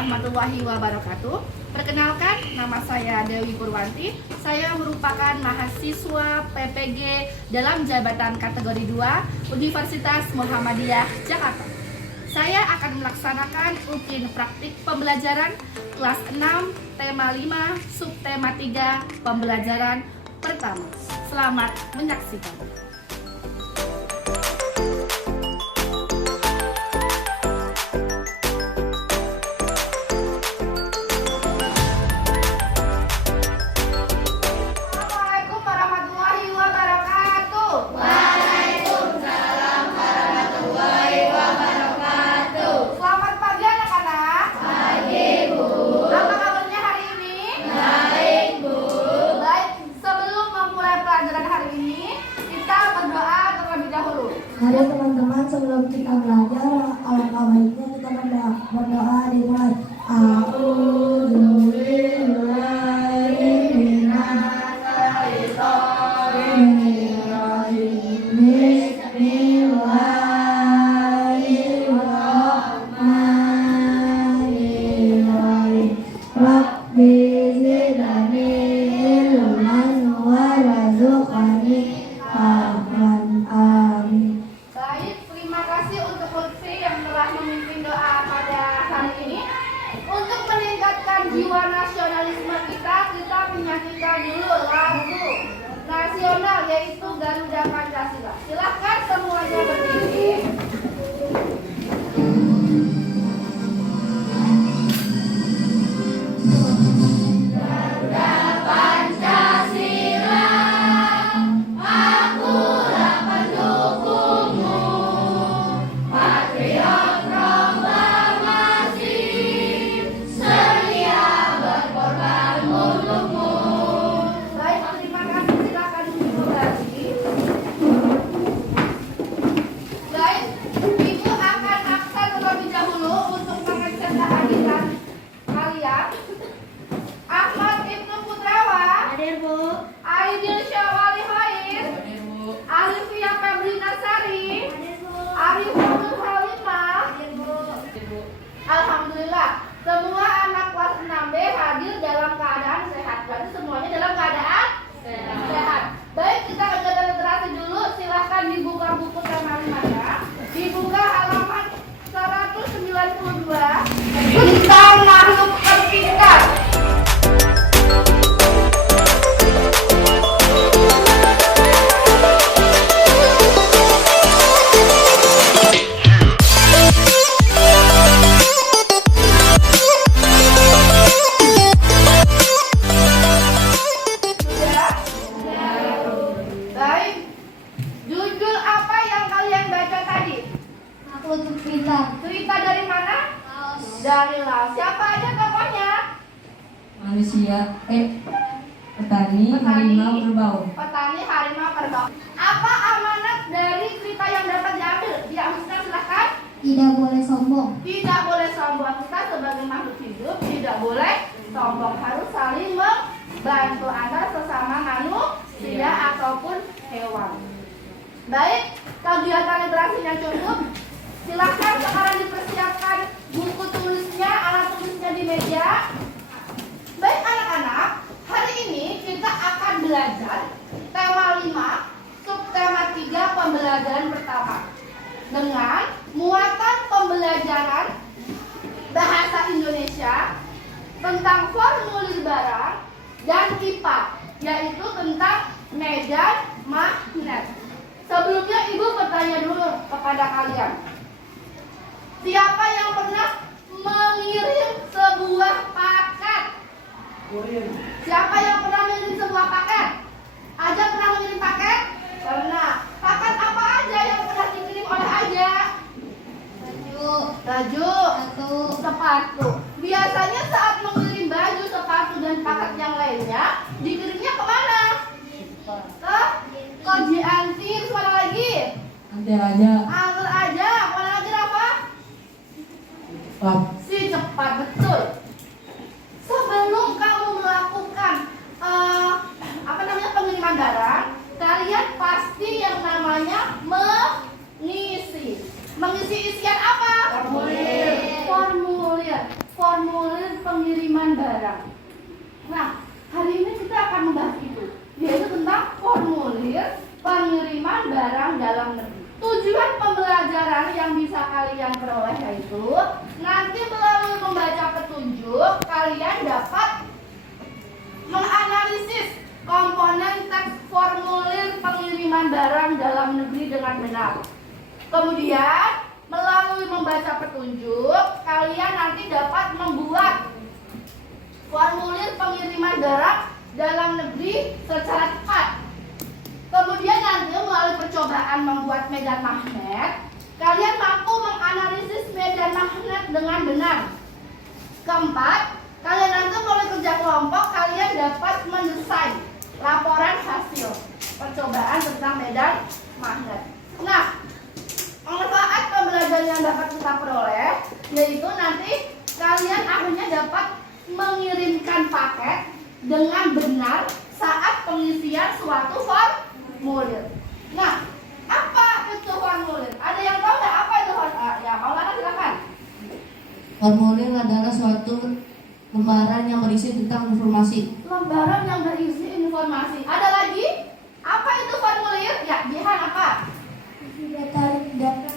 warahmatullahi wabarakatuh. Perkenalkan, nama saya Dewi Purwanti. Saya merupakan mahasiswa PPG dalam jabatan kategori 2 Universitas Muhammadiyah Jakarta. Saya akan melaksanakan UKIN praktik pembelajaran kelas 6, tema 5, subtema 3, pembelajaran pertama. Selamat menyaksikan. Mari teman-teman, sebelum kita belajar, alangkah baiknya kita berdoa dimulai. Bismillahirrahmanirrahim. Rabbi zidni ilman warzuqni ilman. Amin. Baik, terima kasih untuk Lutfi yang telah memimpin doa pada hari ini. Untuk meningkatkan jiwa nasionalisme kita menyanyikan dulu lagu nasional yaitu Garuda Pancasila. Silahkan semuanya berdiri. Alhamdulillah, semua anak kelas 6B hadir dalam keadaan sehat. Berarti semuanya dalam keadaan sehat. Baik, kita kegiatan literasi dulu. Silahkan dibuka buku tema 5-nya. Dibuka halaman 192 tentang makhluk tertinggal. Cerita dari mana? Dari Laos. Siapa aja tokohnya? Manusia, petani, harimau, kerbau. Petani, harimau, kerbau. Apa amanat dari cerita yang dapat diambil? Diambilkan silahkan. Tidak boleh sombong. Tidak boleh sombong. Kita sebagai makhluk hidup tidak boleh sombong. Harus saling membantu antara sesama manusia ataupun hewan. Baik, kegiatan literasinya cukup. Silahkan sekarang dipersiapkan buku tulisnya, alat tulisnya di meja. Baik anak-anak, hari ini kita akan belajar tema 5, subtema 3, pembelajaran pertama. Dengan muatan pembelajaran bahasa Indonesia tentang formulir barang dan IPA, yaitu tentang medan magnet. Sebelumnya Ibu bertanya dulu kepada kalian. Siapa yang pernah mengirim sebuah paket? Siapa yang pernah mengirim sebuah paket? Aja pernah mengirim paket? Pernah. Paket apa aja yang pernah dikirim oleh Aja? Baju, sepatu. Biasanya saat mengirim baju, sepatu, dan paket yang lainnya, dikirimnya kemana? Ke JNT. Terus mana lagi? Antar aja. Antar aja. Mana lagi Rafa? Si cepat, betul. Sebelum kamu melakukan pengiriman barang, kalian pasti yang namanya mengisi isian apa? Formulir. pengiriman barang. Nah, hari ini kita akan membahas itu, yaitu tentang formulir pengiriman barang dalam negeri. Tujuan pembelajaran yang bisa kalian peroleh yaitu nanti melalui membaca petunjuk kalian dapat menganalisis komponen teks formulir pengiriman barang dalam negeri dengan benar. Kemudian melalui membaca petunjuk kalian nanti dapat membuat formulir pengiriman barang dalam negeri secara cepat. Kemudian nanti melalui percobaan membuat medan magnet, kalian mampu menganalisis medan magnet dengan benar. Keempat, kalian nanti melalui kerja kelompok, kalian dapat mendesain laporan hasil percobaan tentang medan magnet. Nah, manfaat pembelajaran yang dapat kita peroleh yaitu nanti kalian akhirnya dapat mengirimkan paket dengan benar saat pengisian suatu formulir. Nah, apa itu formulir? Ada yang tahu nggak apa itu formulir? Ya, Maulana silakan. Formulir adalah suatu lembaran yang berisi tentang informasi. Lembaran yang berisi informasi. Ada lagi? Apa itu formulir? Ya, Jihan apa? Isi data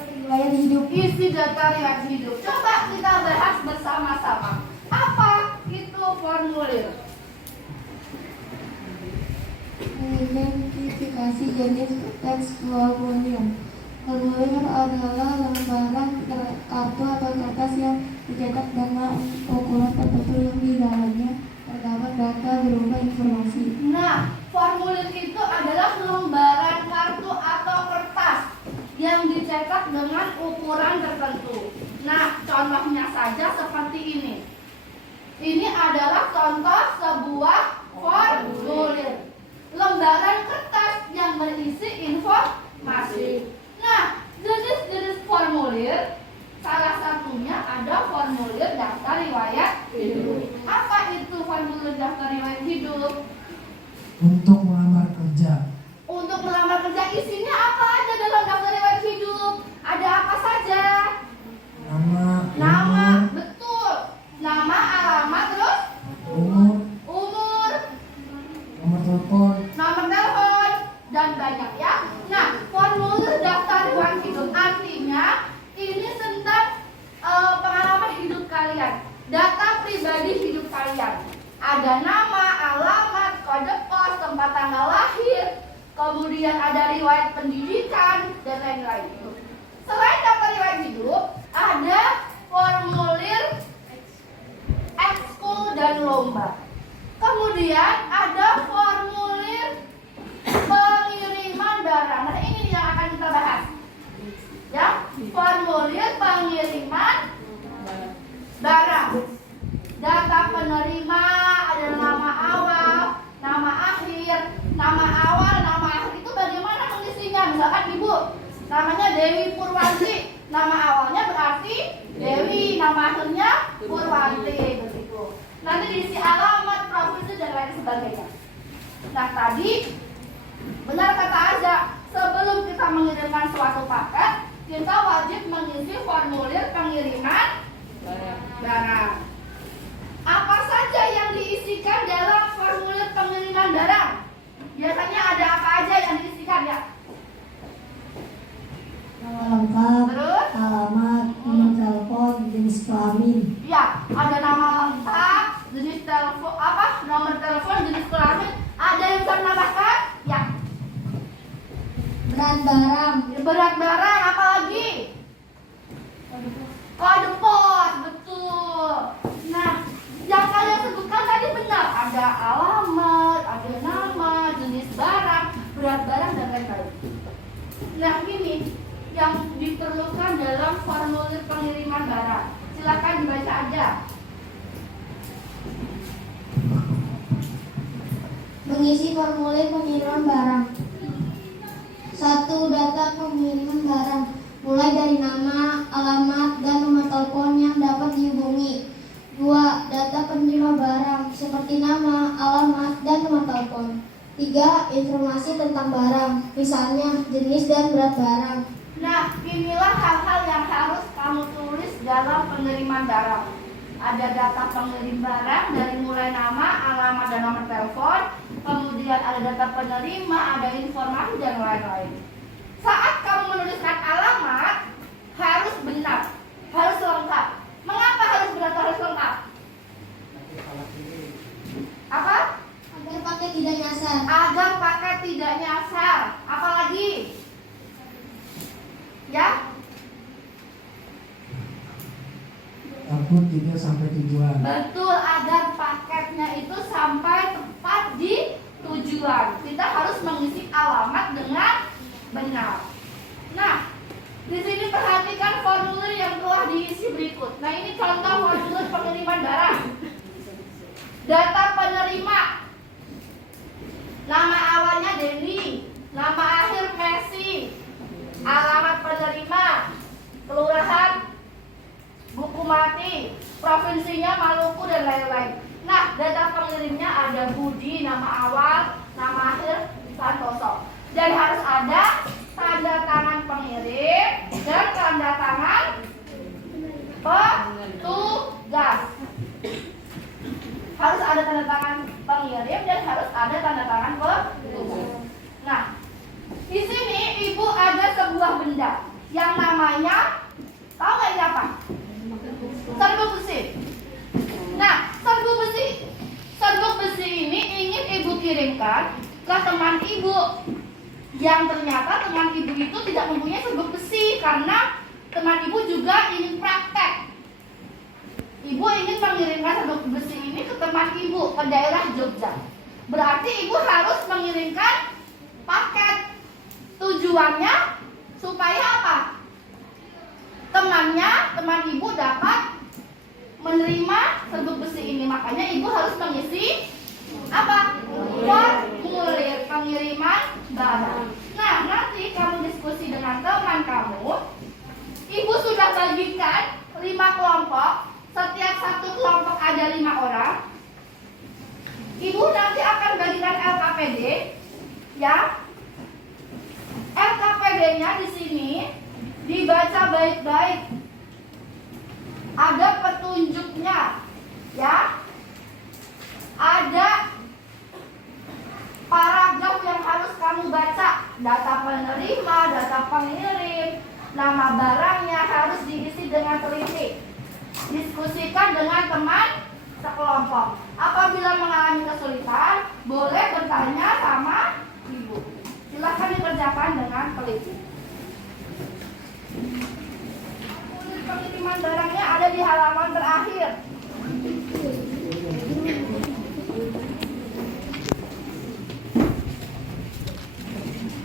riwayat hidup. Isi data riwayat hidup. Coba kita bahas bersama-sama. Apa itu formulir? Identifikasi jenis teks formulir. Formulir adalah lembaran kartu atau kertas yang dicetak dengan ukuran tertentu yang di dalamnya terdapat data berupa informasi. Nah, formulir itu adalah lembaran kartu atau kertas yang dicetak dengan ukuran tertentu. Nah, contohnya saja seperti ini. Ini adalah contoh sebuah formulir. Lembaran kertas yang berisi informasi. Nah, jenis-jenis formulir, salah satunya ada formulir daftar riwayat hidup. Apa itu formulir daftar riwayat hidup? Untuk melamar kerja. Untuk melamar kerja, isinya apa aja dalam daftar riwayat hidup? Ada apa saja? Nama, betul. Nama, alamat, terus umur, umur, nomor telepon. nomor telepon, dan banyak ya. Nah, formulir daftar riwayat hidup artinya ini tentang pengalaman hidup kalian, data pribadi hidup kalian. Ada nama, alamat, kode pos, tempat tanggal lahir, kemudian ada riwayat pendidikan dan lain-lain. Selain daftar riwayat hidup, ada formulir ekskul dan lomba. Kemudian ada formulir pengiriman barang. Nah, ini yang akan kita bahas. Ya, formulir pengiriman barang. Data penerima, ada nama awal, nama akhir. Nama awal, nama akhir itu bagaimana mengisinya? Misalkan Ibu namanya Dewi Purwanti, nama awalnya berarti Dewi, nama akhirnya Purwanti, begitu. Nanti diisi alamat, provinsi dan lain sebagainya. Nah, tadi benar kata Aja, sebelum kita mengirimkan suatu paket, kita wajib mengisi formulir pengiriman barang. Apa saja yang diisikan dalam formulir pengiriman barang? Biasanya ada apa aja yang diisikan ya? Nama lengkap, Terus? alamat, nomor telepon, jenis kelamin. Ya, ada nama lengkap, jenis telepon, nomor telepon, jenis kelamin. Ada yang bisa menambahkan? Ya. Berat barang. Berat barang, apa lagi? Kode pos, betul. Nah, yang kalian sebutkan tadi benar. Ada alamat, ada nama, jenis barang, berat barang, dan lain-lain. Nah, ini yang diperlukan dalam formulir pengiriman barang. Silakan dibaca aja. Mengisi formulir pengiriman barang. 1. Data pengiriman barang, mulai dari nama, alamat, dan nomor telepon yang dapat dihubungi. 2. Data penerima barang, seperti nama, alamat, dan nomor telepon. 3. Informasi tentang barang, misalnya jenis dan berat barang. Nah, inilah hal-hal yang harus kamu tulis dalam penerimaan barang. ada data pengirim barang dari mulai nama, alamat, dan nomor telepon. Kemudian ada data penerima, ada informasi dan lain-lain. Saat kamu menuliskan alamat harus benar, harus lengkap. Mengapa harus benar atau harus lengkap? Apa? Agar paket tidak nyasar. Agar paket tidak nyasar. Apalagi? Ya? Takut tidak sampai tujuan. Betul, agar paketnya itu sampai tepat di tujuan. Kita harus mengisi alamat dengan benar. Nah, di sini perhatikan formulir yang telah diisi berikut. Nah, ini contoh formulir pengiriman barang. Data penerima. Nama awalnya Denny, nama akhir Messi. Alamat penerima, kelurahan Buku Mati, provinsinya Maluku, dan lain-lain. Nah, data pengirimnya ada Budi, nama awal, nama akhir Santoso. Dan harus ada tanda tangan pengirim dan tanda tangan petugas. Harus ada tanda tangan pengirim dan harus ada tanda tangan petugas. Nah, di sini ibu ada sebuah benda yang namanya, tahu nggak ini apa? Serbuk besi. Nah, serbuk besi ini ingin ibu kirimkan ke teman ibu, yang ternyata teman ibu itu tidak mempunyai serbuk besi karena teman ibu juga ingin praktek. Ibu ingin mengirimkan serbuk besi ini ke teman ibu ke daerah Jogja. Berarti ibu harus mengirimkan paket. Tujuannya supaya apa? Teman ibu dapat menerima serbuk besi ini. Makanya ibu harus mengisi apa? Formulir pengiriman barang. Nah, nanti kamu diskusi dengan teman kamu. Ibu sudah bagikan 5 kelompok. Setiap satu kelompok ada 5 orang. Ibu nanti akan bagikan LKPD, ya. LKPD-nya di sini dibaca baik-baik. Ada petunjuknya, ya. Ada paragraf yang harus kamu baca. Data penerima, data pengirim, nama barangnya harus diisi dengan teliti. Diskusikan dengan teman sekelompok. Apabila mengalami kesulitan, boleh bertanya sama ibu. Silakan dikerjakan dengan teliti. Formulir pengiriman barangnya ada di halaman terakhir.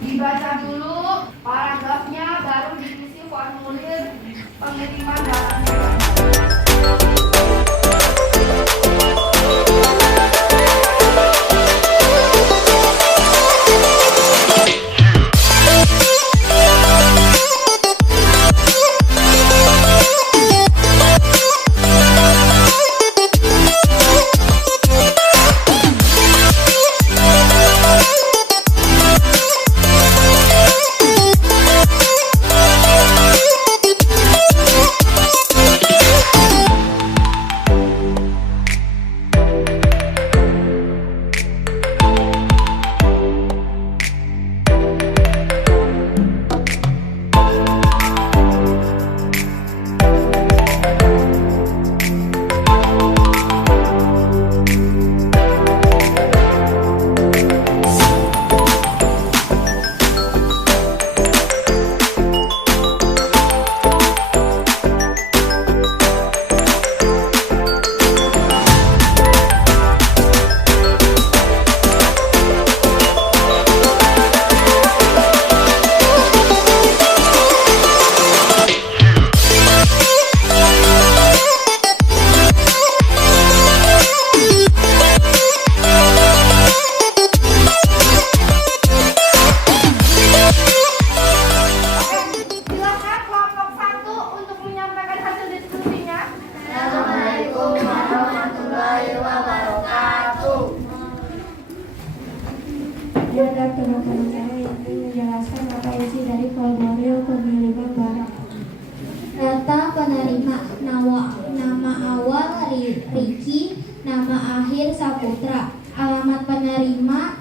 Dibaca dulu paragrafnya, baru diisi formulir pengiriman barangnya. Ada teman-teman saya yang ingin menjelaskan apa isi dari formulir pengiriman barang. Data penerima, nama Nama awal Riki, nama akhir Saputra. Alamat penerima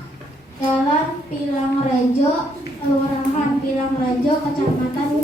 Jalan Pilangrejo, Kelurahan Pilangrejo, Kecamatan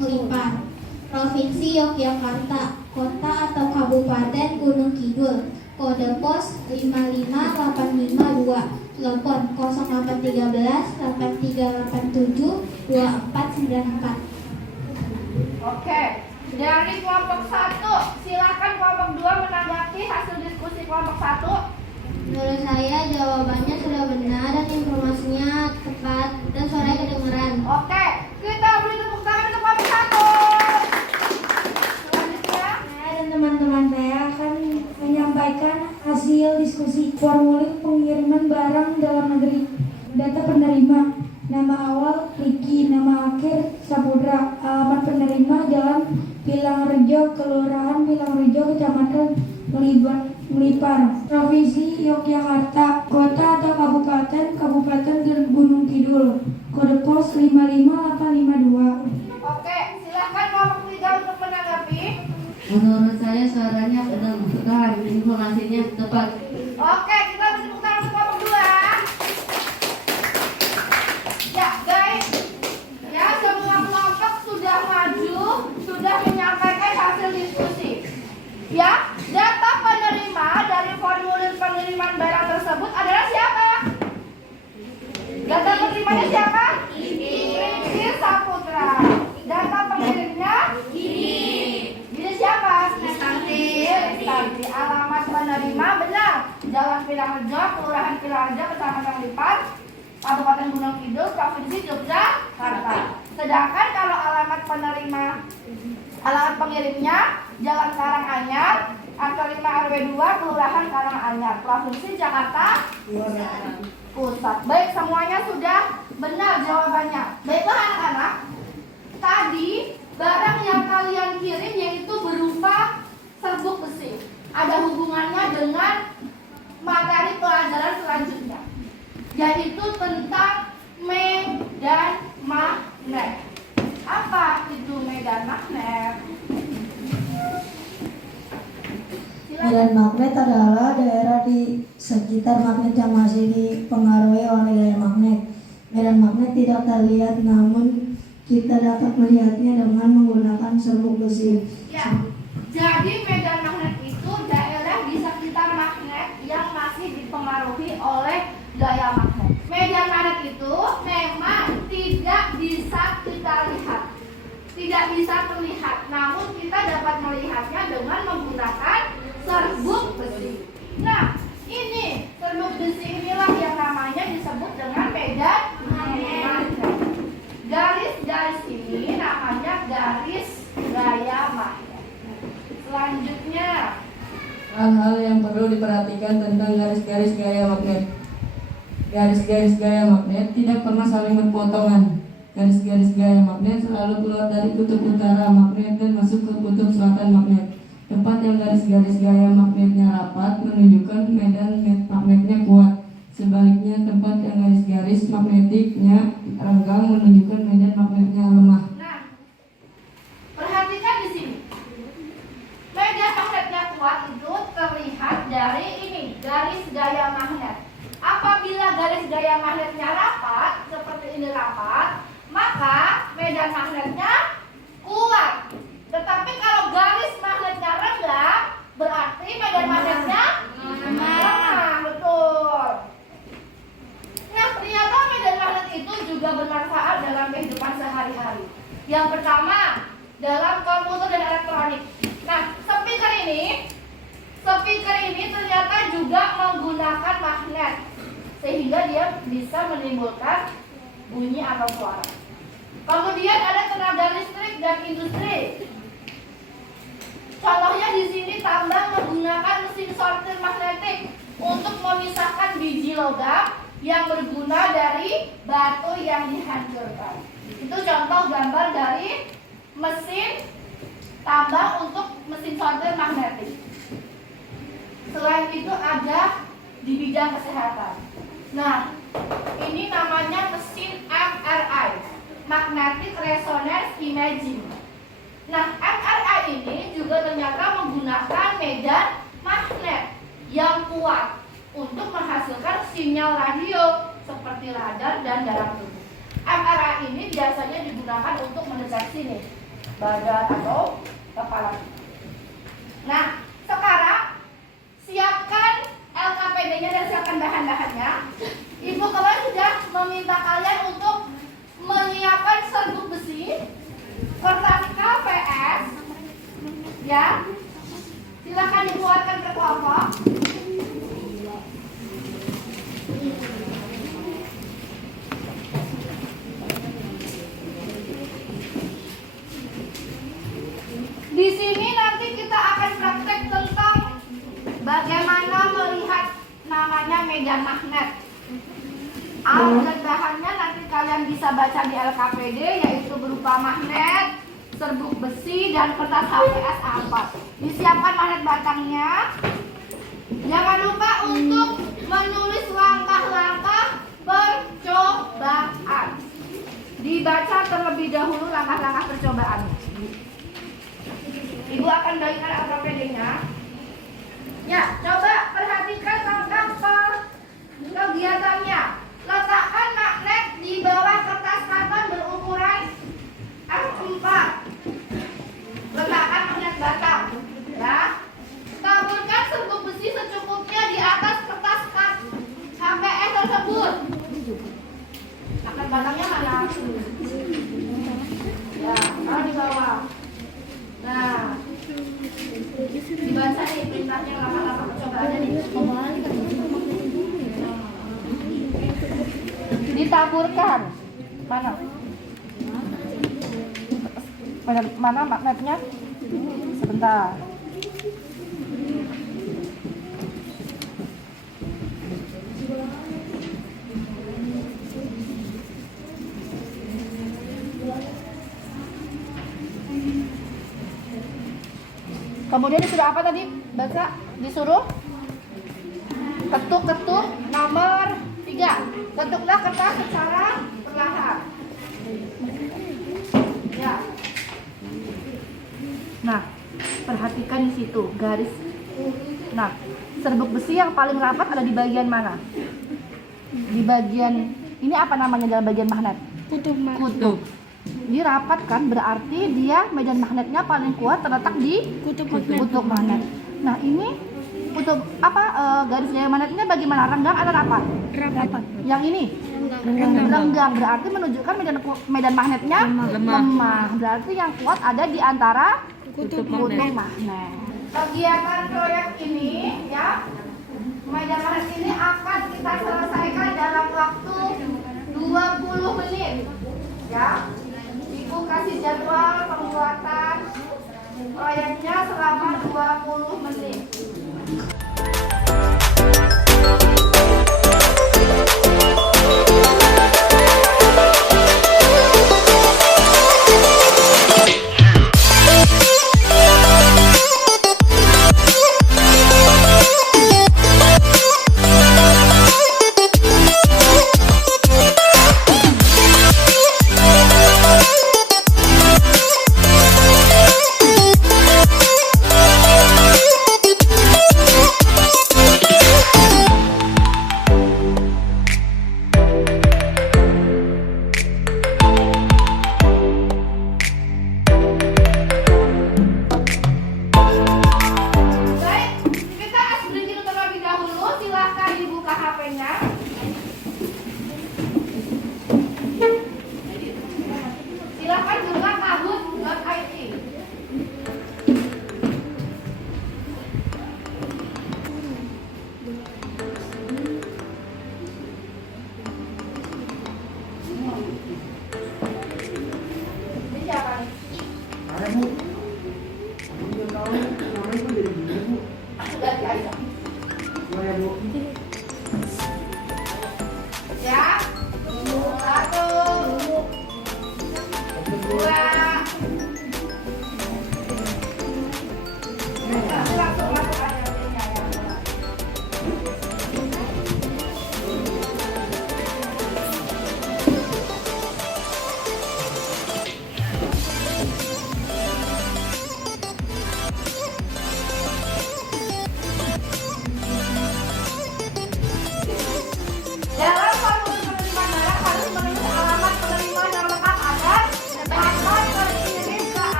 Melipar, Provinsi Yogyakarta, Kota atau Kabupaten Gunung Kidul. Kode pos 55852. Telepon 0813 8387 2494. Oke, dari kelompok 1, silakan kelompok 2 menanggapi hasil diskusi kelompok 1. Menurut saya jawabannya sudah benar dan informasinya tepat dan suaranya kedengeran. Oke, kita beri tepuk tangan untuk kelompok 1. Selanjutnya, Saya dan teman-teman saya akan menyampaikan hasil diskusi formulir pengiriman barang dalam negeri. Data penerima, nama awal Riki, nama akhir Saputra. Alamat penerima Jalan Pilangrejo, Kelurahan Pilangrejo, Kecamatan Melipar, Provinsi Yogyakarta, Kota atau Kabupaten Gunung Kidul. Kode pos 55852. oke, silakan kelompok 3 untuk menanggapi. Menurut saya suaranya kedengaran, informasinya tepat. Oke, kita beri tepuk tangan untuk kelompok 2. Ya, guys. Ya, semua kelompok sudah maju, sudah menyampaikan hasil diskusi. Ya, data penerima dari formulir pengiriman barang tersebut adalah siapa? Data penerimanya siapa? Riki Saputra. Data pengirimnya? Ini siapa? Listanti. Alamat penerima benar. Jalan Pilangrejo, Kelurahan Pilangrejo, Kecamatan Melipar, Kabupaten Gunung Kidul, Provinsi Yogyakarta. Sedangkan kalau alamat pengirimnya Jalan Karanganyar, Angka 5 RW 2, Kelurahan Karanganyar, Provinsi Jakarta Pusat. Baik, semuanya sudah benar jawabannya. Baiklah anak-anak, tadi barang yang kalian kirim yaitu berupa serbuk besi. Ada hubungannya dengan materi pelajaran selanjutnya, yaitu tentang medan magnet. Apa itu medan magnet? Medan magnet adalah daerah di sekitar magnet yang masih dipengaruhi oleh gaya magnet. Medan magnet tidak terlihat, namun kita dapat melihatnya dengan menggunakan serbuk besi. Ya, jadi medan magnet itu daerah di sekitar magnet yang masih dipengaruhi oleh gaya magnet. Medan magnet itu memang tidak bisa kita lihat, tidak bisa terlihat, namun kita dapat melihatnya dengan menggunakan serbuk besi. Nah, ini serbuk besi inilah yang namanya disebut dengan medan magnet. Garis-garis ini namanya garis gaya magnet. Selanjutnya, hal-hal yang perlu diperhatikan tentang garis-garis gaya magnet. Garis-garis gaya magnet tidak pernah saling berpotongan. Garis-garis gaya magnet selalu keluar dari kutub utara magnet dan masuk ke kutub selatan magnet. Tempat yang garis-garis gaya magnetnya rapat menunjukkan medan magnetnya kuat. Sebaliknya, tempat yang garis-garis magnetiknya renggang menunjukkan medan magnetnya lemah. nah, perhatikan di sini. Medan magnetnya kuat itu terlihat dari ini, garis gaya magnet. Apabila garis gaya magnetnya rapat, seperti ini rapat, maka medan magnetnya kuat. Tetapi kalau garis magnetnya renggang, berarti medan magnetnya lemah. Betul. Nah, ternyata medan magnet itu juga bermanfaat dalam kehidupan sehari-hari. Yang pertama, dalam komputer dan elektronik. Nah, speaker ini ternyata juga menggunakan magnet, sehingga dia bisa menimbulkan bunyi atau suara. Kemudian ada tenaga listrik dan industri. Contohnya di sini tambang menggunakan mesin sortir magnetik untuk memisahkan biji logam yang berguna dari batu yang dihancurkan. Itu contoh gambar dari mesin tambang untuk mesin sortir magnetik. Selain itu ada di bidang kesehatan. Nah, ini namanya mesin MRI, Magnetic Resonance Imaging. Nah, MRI ini juga ternyata menggunakan medan magnet yang kuat untuk menghasilkan sinyal radio seperti radar dan dalam tubuh. MRI ini biasanya digunakan untuk mendeteksi nih badan atau kepala. Nah, sekarang siapkan LKPD-nya dan siapkan bahan-bahannya. Ibu kalian sudah meminta kalian untuk menyiapkan serbuk besi, kertas KPS, ya. Silakan dikeluarkan ke kelompok. Di sini nanti kita akan praktek tentang bagaimana melihat namanya medan magnet. Alat dan bahannya nanti kalian bisa baca di LKPD, yaitu berupa magnet, serbuk besi, dan kertas HPS A4. Disiapkan magnet batangnya. Jangan lupa untuk menulis langkah-langkah percobaan. Dibaca terlebih dahulu langkah-langkah percobaan. Ibu akan bagikan LKPD-nya. Ya, coba perhatikan langkah kegiatannya. Letakkan magnet di bawah kertas karton berukuran A4. Letakkan magnet batang, ya. Taburkan serbuk besi secukupnya di atas kertas HPS tersebut. Magnet batangnya mana? Ya, taruh di bawah. Nah, dibaca nih perintahnya, lama-lama percobaannya nih. Ditaburkan. Mana magnetnya? Sebentar. Kemudian disuruh apa tadi? Baca, disuruh ketuk nomor 3. Ketuklah kertas secara perlahan. Ya. Nah, perhatikan di situ garis. Nah, serbuk besi yang paling rapat ada di bagian mana? Di bagian ini apa namanya dalam bagian magnet? Kutub. Dia rapat kan, berarti dia medan magnetnya paling kuat terletak di kutub magnet. Nah, ini kutub garis jaya magnetnya bagaimana? Renggang atau rapat? Rapat. Yang ini renggang, berarti menunjukkan medan magnetnya lemah. Berarti yang kuat ada di antara kutub magnet. Kegiatan proyek ini, ya, medan magnet ini akan kita selesaikan dalam waktu 20 menit, ya. Ibu kasih jadwal pembuatan proyeknya selama 20 menit.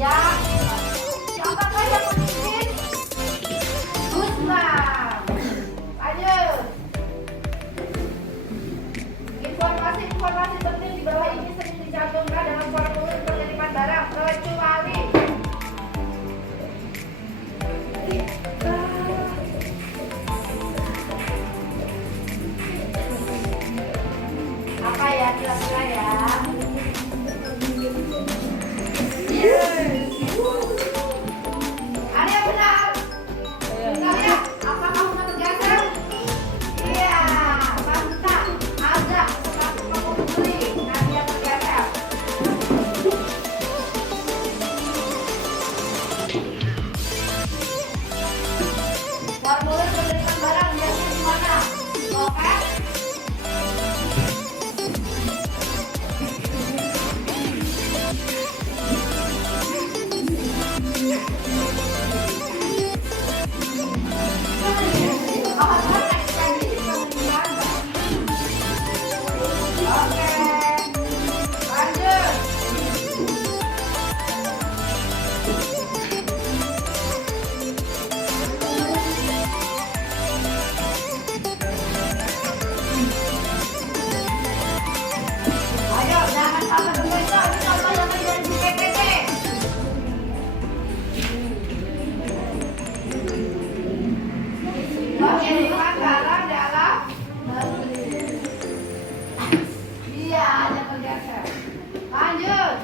Ya, siapakah yang memimpin? Gusman. Lanjut. Informasi penting di bawah ini sering dicantumkan dalam formulir pengiriman barang kecuali apa ya kira-kira ya? Ada yang benar? Benar ya? Apakah kamu tergeser? Iya, mantap. Ada satu kamu beli. Nanti yang tergeser. Formulir pengiriman barang biasanya di mana? Oke. Pengiriman barang dalam iya ada pergeser. Lanjut.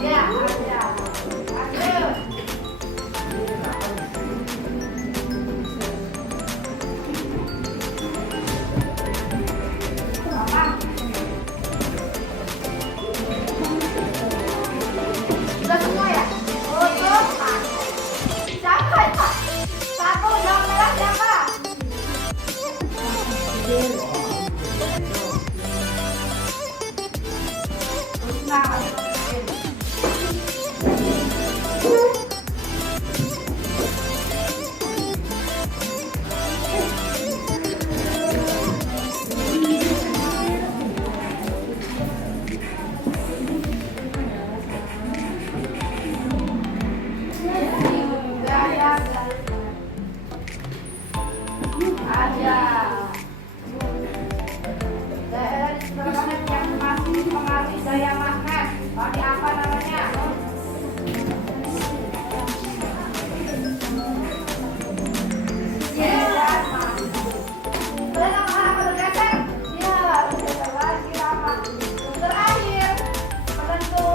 Ya, ada. Lanjut. Apa? Sudah semua ya? Untuk siapa ya? Satu yang merah siapa? Nah, ada daerah di sebelah kanan yang masih dipengaruhi daya magnet. Pakai apa namanya? Medan magnet. Kalian akan bergeser? Ya, bergeser lagi lama. Terakhir, penentu.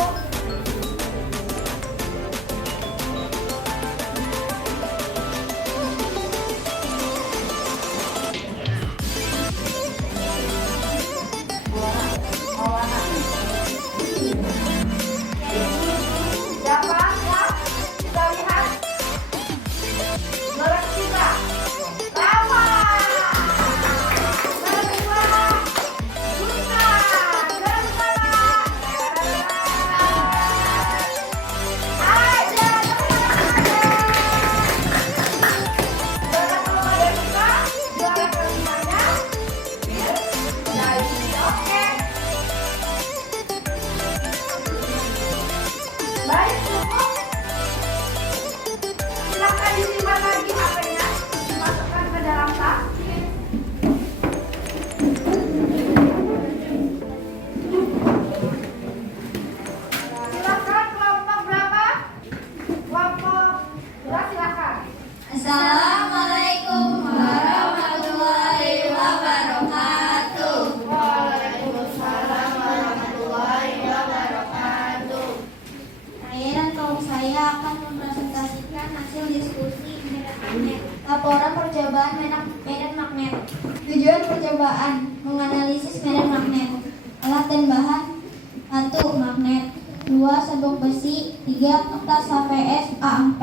Siapa yang kita lihat? Nomor 3 Rama. Nomor 2 Guna. Nomor 4 ada juara kelimanya. Oke. Baik, cukup. Silakan disimpan lagi HP-nya, dimasukkan ke dalam tas. Silakan kelompok berapa? Kelompok dua silakan. Assalamualaikum warahmatullahi wabarakatuh. Waalaikumsalam warahmatullahi wabarakatuh. Saya dan kaum saya akan mempresentasikan hasil diskusi medan magnet. Laporan percobaan medan magnet. Tujuan percobaan menganalisis medan magnet. Alat dan bahan: 1. Magnet, 2. Sabuk besi, 3. Kertas HVS A4.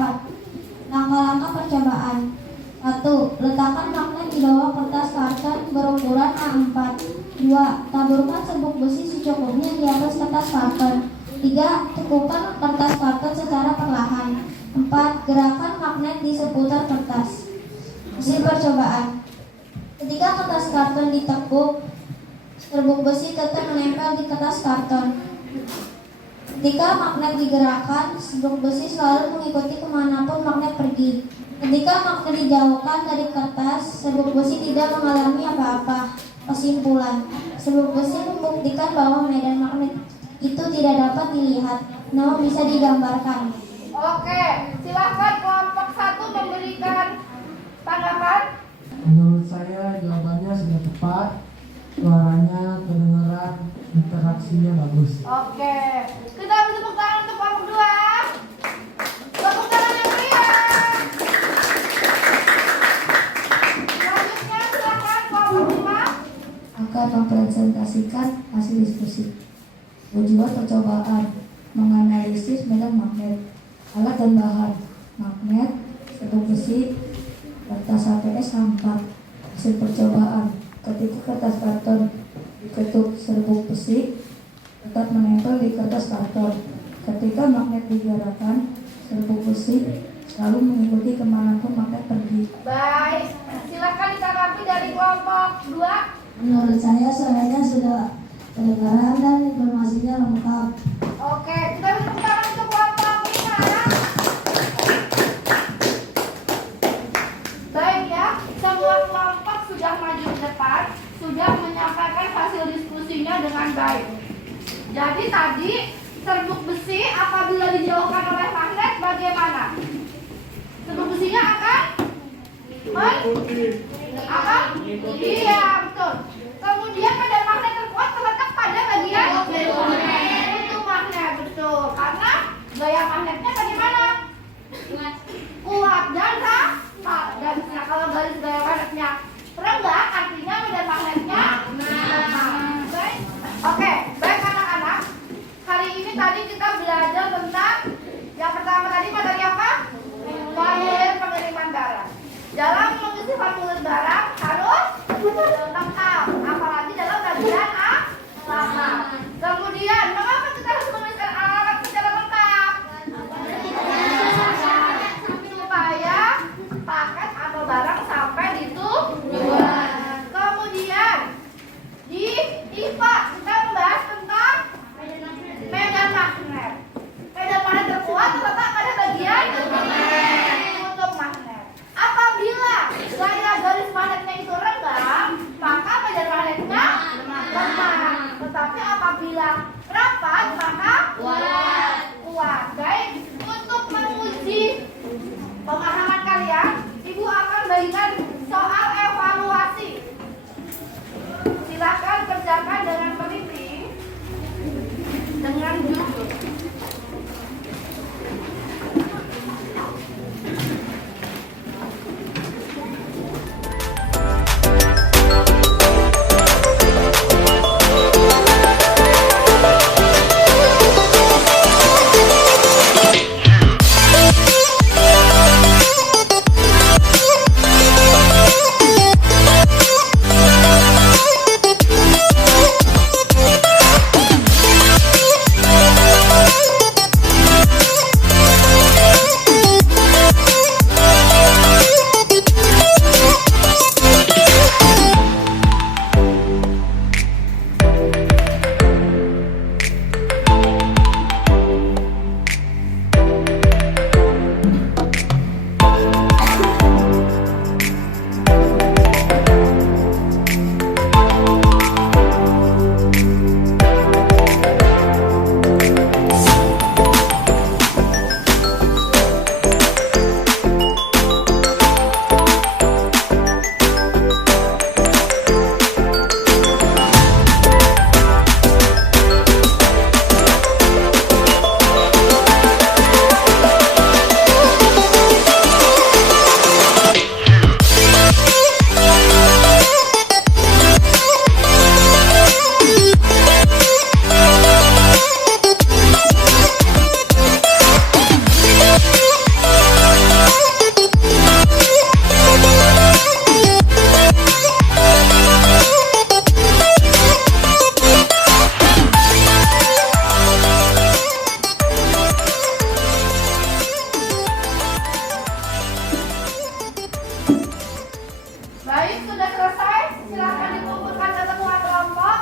Langkah-langkah percobaan: 1. Letakkan magnet di bawah kertas karton berukuran A4. 2. Taburkan serbuk besi secukupnya di atas kertas karton. 3. Tekukan kertas karton secara perlahan. 4. Gerakan magnet di seputar kertas. Hasil percobaan. Ketika kertas karton ditekuk, serbuk besi tetap menempel di kertas karton. Ketika magnet digerakkan, serbuk besi selalu mengikuti kemanapun magnet pergi. Ketika magnet dijauhkan dari kertas, serbuk besi tidak mengalami apa-apa. Kesimpulan, serbuk besi membuktikan bahwa medan magnet itu tidak dapat dilihat, namun bisa digambarkan. Oke, silakan kelompok 1 memberikan tanggapan. Menurut saya jawabannya sudah tepat. Suaranya kedengaran, interaksinya bagus. Oke, kita beri tepuk tangan untuk kelompok 2. Tepuk tangan yang meriah. Selanjutnya silakan kelompok 5. Akan mempresentasikan hasil diskusi. Tujuan percobaan menganalisis medan magnet, alat dan bahan magnet, serbuk besi, kertas HPS hampa. Hasil percobaan: ketika kertas karton diketuk, serbuk besi tetap menempel di kertas karton. Ketika magnet digerakkan, serbuk besi selalu mengikuti kemanapun magnet pergi. Baik, silakan ditanggapi dari kelompok 2. Menurut saya suaranya sudah kedengaran dan informasinya lengkap. Oke, kita beri tepuk tangan untuk kelompok 5. Baik ya, semua kelompok sudah maju ke depan, sudah menyampaikan hasil diskusinya dengan baik. Jadi tadi serbuk besi apabila dijauhkan oleh magnet bagaimana? Serbuk besinya akan Iya, betul. Kemudian medan magnet terkuat terletak pada bagian itu magnet, betul. Karena gaya magnetnya bagaimana? Kuat dan rapat. Dan kalau garis gaya magnetnya renggang, artinya medan magnetnya lemah. Baik. Oke, baik anak-anak. Hari ini tadi kita belajar tentang yang pertama tadi materi apa? Formulir pengiriman barang. Dalam mengisi formulir barang harus lengkap, apalagi dalam bagian alamat. Kemudian, mengapa kita harus menuliskan alamat secara lengkap? Supaya paket atau barang sampai di tujuan. Kemudian, di IPA kita membahas tentang medan magnet. Medan magnet terkuat terletak pada bagian tutup magnet. Apabila gaya garis magnetnya itu renggang, Baik, sudah selesai. Silakan dikumpulkan ke semua kelompok.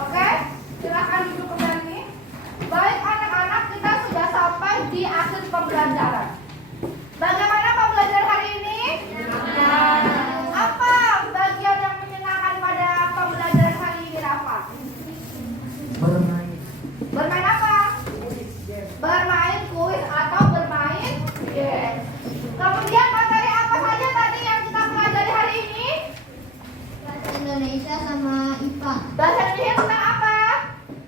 Oke, silakan duduk kembali. Baik anak-anak, kita sudah sampai di akhir pembelajaran. Bagaimana pembelajaran hari ini? Apa bagian yang menyenangkan pada pembelajaran hari ini, Rafa? Bermain. Bermain apa? Bermain kuis atau bermain game. Kemudian materi apa saja tadi yang kita pelajari hari ini? Bahasa Indonesia sama IPA. Bahasa Indonesia tentang apa?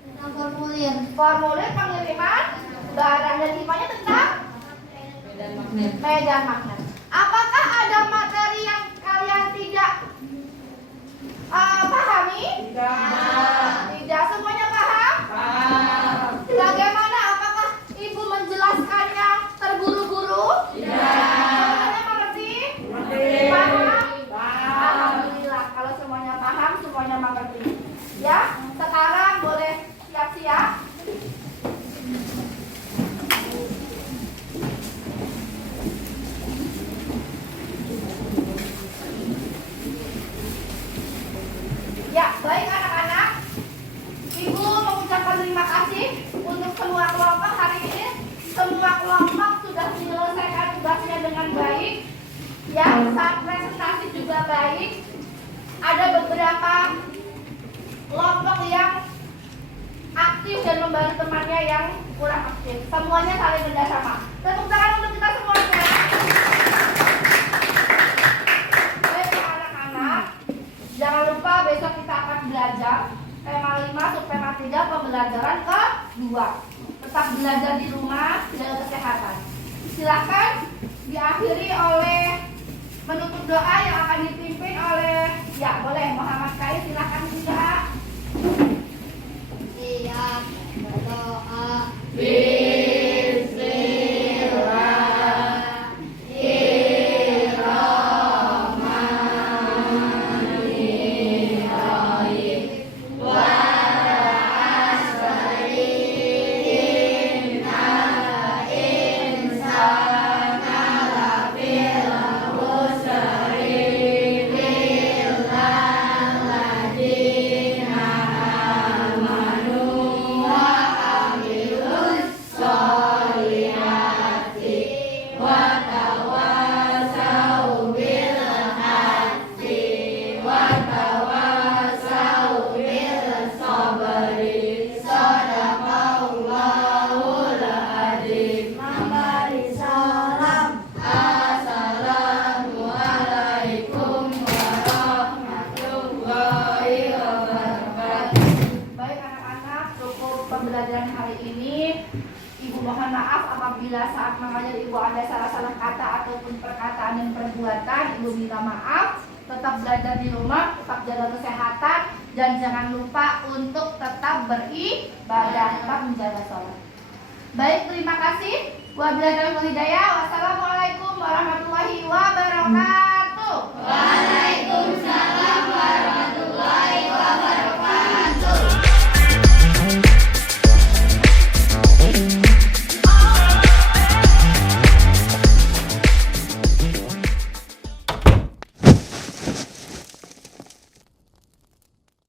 Tentang formulir. Formulir pengiriman barang, dan IPA-nya tentang Medan magnet. medan magnet. Apakah ada materi yang kalian tidak pahami? Tidak. Semuanya paham? Bagaimana? Apakah ibu menjelaskannya terburu-buru? Semuanya mengerti? Paham? Alhamdulillah. Kalau semuanya paham, semuanya mengerti. Ya, sekarang boleh siap-siap. Ya, baik anak-anak. Ibu mengucapkan terima kasih untuk semua kelompok hari ini. Semua kelompok sudah menyelesaikan tugasnya dengan baik. Ya, saat presentasi juga baik. Ada beberapa kelompok yang aktif dan membantu temannya yang kurang aktif. Semuanya saling kerjasama. Tepuk tangan untuk kita semuanya. Baik anak-anak, jangan lupa besok kita akan belajar tema 5 subtema 3 pembelajaran kedua. Tetap belajar di rumah, jaga kesehatan. Silakan diakhiri oleh menutup doa yang akan dipimpin oleh boleh Muhammad Kai, silakan juga. Siap. Berdoa. Pembelajaran hari ini, Ibu mohon maaf apabila saat mengajar Ibu ada salah-salah kata ataupun perkataan dan perbuatan. Ibu minta maaf. Tetap belajar di rumah, tetap jaga kesehatan, dan jangan lupa untuk tetap beribadah, tetap menjaga sholat. Baik, terima kasih. Wabillahi taufiq wal hidayah. Wassalamualaikum warahmatullahi wabarakatuh.